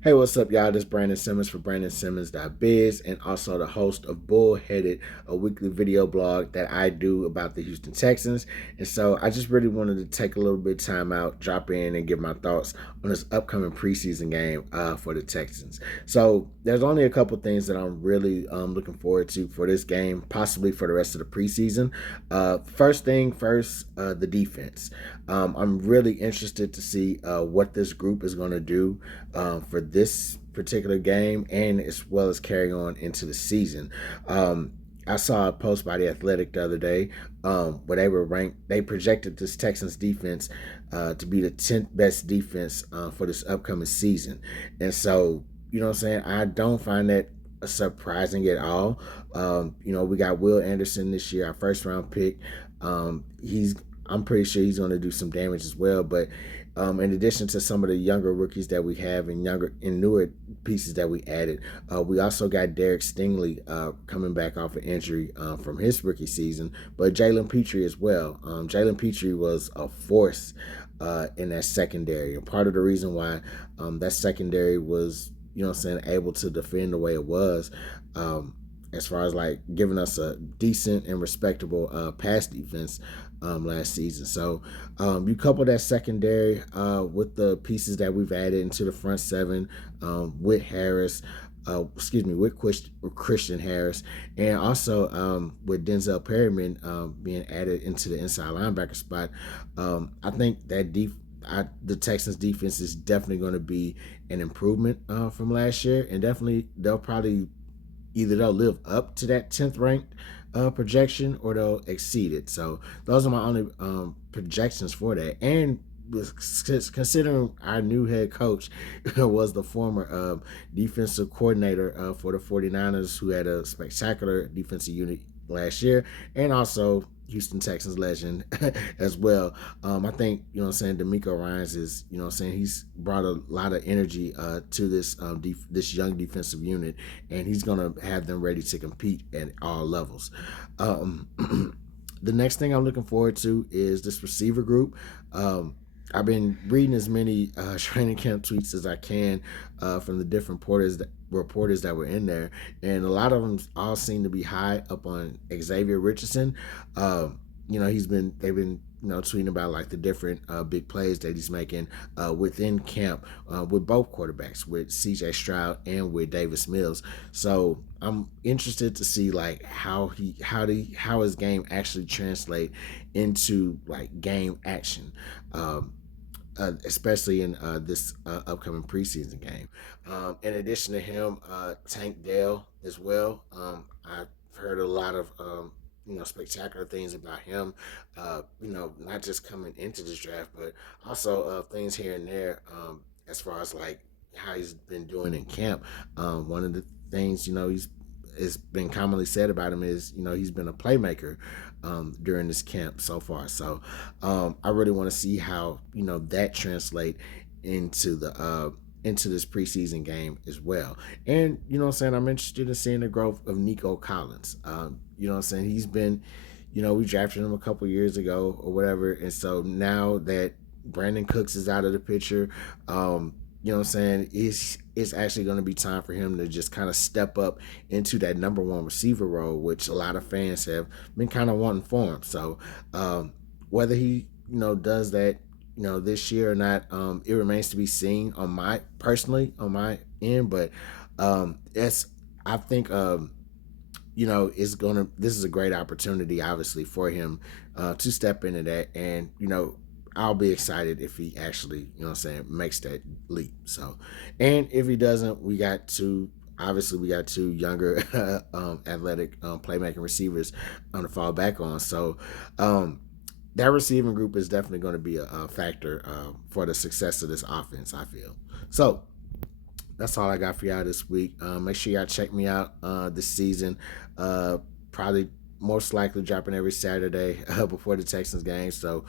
Hey, what's up, y'all? This is Brandon Simmons for BrandonSimmons.biz and also the host of Bullheaded, a weekly video blog that I do about the Houston Texans. And so I just really wanted to take a little bit of time out, drop in, and give my thoughts on this upcoming preseason game for the Texans. So there's only a couple things that I'm really looking forward to for this game, possibly for the rest of the preseason. First thing first, the defense. I'm really interested to see what this group is going to do for this particular game and as well as carry on into the season. I saw a post by the Athletic the other day where they were ranked. They projected this Texans defense to be the 10th best defense for this upcoming season, and so you know what I'm saying. I don't find that surprising at all. We got Will Anderson this year, our first round pick. He's I'm pretty sure he's going to do some damage as well, but in addition to some of the younger rookies that we have and younger and newer pieces that we added, we also got Derek Stingley coming back off an injury from his rookie season, but Jalen Petrie as well. Jalen Petrie was a force in that secondary, and part of the reason why that secondary was, able to defend the way it was. As far as like giving us a decent and respectable pass defense last season. So you couple that secondary with the pieces that we've added into the front seven with Harris, with Christian Harris, and also with Denzel Perryman being added into the inside linebacker spot. I think that the Texans defense is definitely going to be an improvement from last year, and definitely they'll live up to that 10th ranked projection or they'll exceed it. So those are my only projections for that. And considering our new head coach was the former defensive coordinator for the 49ers, who had a spectacular defensive unit last year, and also Houston Texans legend as well. I think, D'Amico Ryans is, he's brought a lot of energy to this young defensive unit, and he's going to have them ready to compete at all levels. Um, the next thing I'm looking forward to is this receiver group. I've been reading as many training camp tweets as I can from the different reporters that were in there, and a lot of them all seem to be high up on Xavier Richardson. They've been tweeting about like the different big plays that he's making within camp with both quarterbacks, with C.J. Stroud and with Davis Mills. So I'm interested to see like how his game actually translate into like game action. Especially in this upcoming preseason game. In addition to him, Tank Dell as well. I've heard a lot of spectacular things about him. Not just coming into this draft, but also things here and there. As far as like how he's been doing in camp. One of the things he's it's been commonly said about him is he's been a playmaker during this camp so far. So I really want to see how that translate into this preseason game as well. And I'm interested in seeing the growth of Nico Collins. He's been, we drafted him a couple years ago or whatever, and so now that Brandon Cooks is out of the picture, it's actually going to be time for him to just kind of step up into that number one receiver role, which a lot of fans have been kind of wanting for him. So whether he, does that, this year or not, it remains to be seen on my end. But it's, I think, this is a great opportunity, obviously, for him to step into that. And, I'll be excited if he actually, makes that leap. So, and if he doesn't, we got two younger athletic playmaking receivers to fall back on. So, that receiving group is definitely going to be a factor for the success of this offense, I feel. So, that's all I got for y'all this week. Make sure y'all check me out this season. Probably most likely dropping every Saturday before the Texans game. So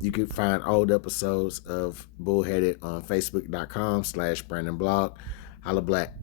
you can find old episodes of Bullheaded on Facebook.com/BrandonBlog. Holla black.